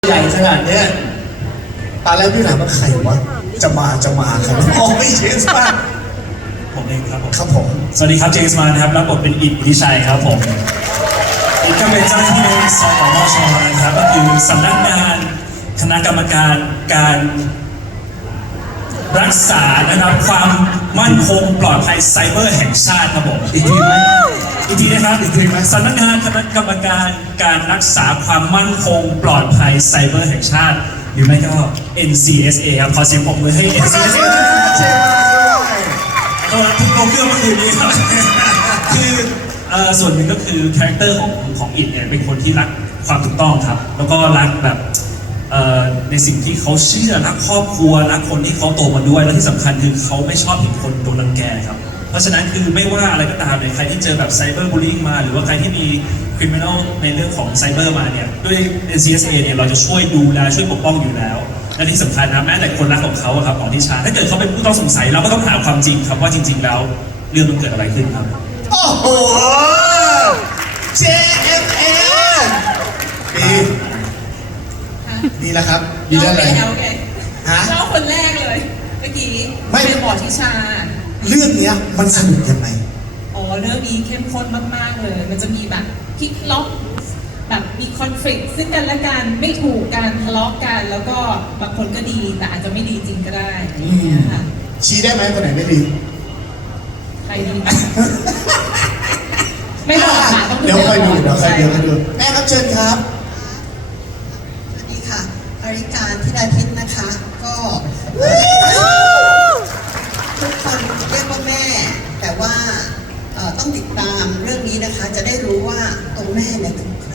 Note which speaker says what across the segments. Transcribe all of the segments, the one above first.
Speaker 1: ใหญ่ขนาดเนี้ยตอนแรกพี่ถามว่าใครวะจะมาครับอ๋อไม่เชสมา
Speaker 2: ผมเองครับผม
Speaker 1: ครับผม
Speaker 2: สวัสดีครับเจมส์มานะครับรับบทเป็นอิฐวุฒิชัยครับผมอิฐก็เป็นเจ้าหน้าที่สปมชนะครับก็คือสำนักงานคณะกรรมการการรักษานะครับความมั่นคงปลอดภัยไซเบอร์แห่งชาติครับผม
Speaker 1: อีกทีไหม
Speaker 2: นะครับอีกทีไหมสำนักงานคณะกรรมการการรักษาความมั่นคงปลอดภัยไซเบอร์แห่งชาติหรือไม่ก็ NCSA ครับขอเสียงปรบมือให้ NCSA ก็ทุกโลกเครื่องเมื่อคืนนี้ครับคือส่วนหนึ่งก็คือคาแรคเตอร์ของอิฐเนี่ยเป็นคนที่รักความถูกต้องครับแล้วก็รักแบบในสิ่งที่เขาเชื่อรักครอบครัวรักคนที่เขาโตมาด้วยและที่สำคัญคือเขาไม่ชอบเห็นคนโดนรังแกครับเพราะฉะนั้นคือไม่ว่าอะไรก็ตามเนี่ยใครที่เจอแบบไซเบอร์บูลลิงมาหรือว่าใครที่มีคริมินัลในเรื่องของไซเบอร์มาเนี่ยด้วย NCSA เนี่ยเราจะช่วยดูแลช่วยปกป้องอยู่แล้วและที่สำคัญนะแม้แต่คนรักของเขาครับของทิชาถ้าเกิดเขาเป็นผู้ต้องสงสัยเราก็ต้องหาความจริงครับว่าจริงๆแล้วเรื่องมันเกิดอะไรขึ้นครับ
Speaker 1: โอ้โห JMA ดีแล้วครับดีแล้วเลย
Speaker 3: ฮะเล่าคนแรกเลยเมื่อกี้เป็นหมอทิชา
Speaker 1: เรื่องเนี้ยมันสนุกยังไง
Speaker 3: อ๋อเรื่องนี้เข้มข้นมากๆเลยมันจะมีแบบพลิกล็อกแบบมีคอนฟ lict ซึ่งกันและกันไม่ถูกกันทะเลาะกันแล้วก็บางคนก็ดีแต่อาจจะไม่ดีจริงก็ได้ค่ะ
Speaker 1: ชี้ได้ไหมคนไหนไม่ดี
Speaker 3: ใครดีไม่บอกค่ะต้อง
Speaker 1: เดี๋ยวค่อยดูแม่ครับเชิญครับ
Speaker 4: สวัสดีค่ะอาริการธิดาทิพย์นะคะก็ทุกคนเรียกว่าแม่แต่ว่าต้องติดตามเรื่องนี้นะคะจะได้รู้ว่าตัวแม่เนี่ยคือใคร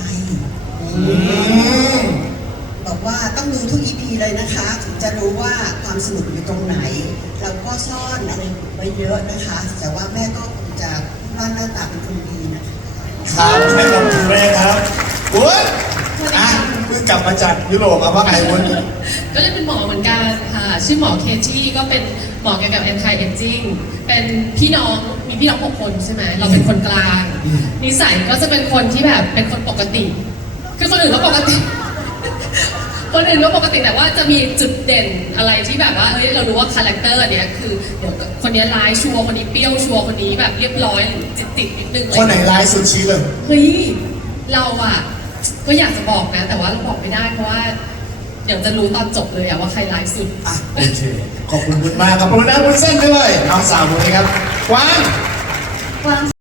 Speaker 4: บอกว่าต้องดูทุก EP เลยนะคะถึงจะรู้ว่าความสนุกอยู่ตรงไหนเราก็ซ่อนอะไรไว้เยอะนะคะแต่ว่าแม่ก็คงจะหน้าตาเป็นคนดีนะคะ
Speaker 1: ครับแม่ขอบคุณแม่ครับวุ้นเพิ่งกลับมาจากยุโรปมาว่าไงวุ้น
Speaker 5: ก็เลยเป็นหมอเหมือนกันค่ะชื่อหมอเคที่ก็เป็นหมอเกี่ยวกับ anti aging เป็นพี่น้องมีพี่น้อง6 คนใช่ไหมเราเป็นคนกลางนิสัยก็จะเป็นคนที่แบบเป็นคนปกติคือคนอื่นก็ปกติคนอื่นก็ปกติแต่ว่าจะมีจุดเด่นอะไรที่แบบว่าเฮ้ยเรารู้ว่าคาแรคเตอร์เนี้ยคือเดี๋ยวคนนี้ร้ายชัวร์คนนี้เปรี้ยวชัวร์คนนี้แบบเรียบร้อยหรือติดนิดนึงเลย
Speaker 1: คนไหนร้ายสุดชี้เลย
Speaker 5: เฮ้ยเราอะก็อยากจะบอกนะแต่ว่าเราบอกไม่ได้เพราะว่าเดี๋ยวจะรู้ตอนจบเลยอะว่าใครร้ายสุด
Speaker 1: โอเคขอบคุณมากครับขอบคุณนะวุ้นเส้นด้วยน้องสาวผมนะครับกวาง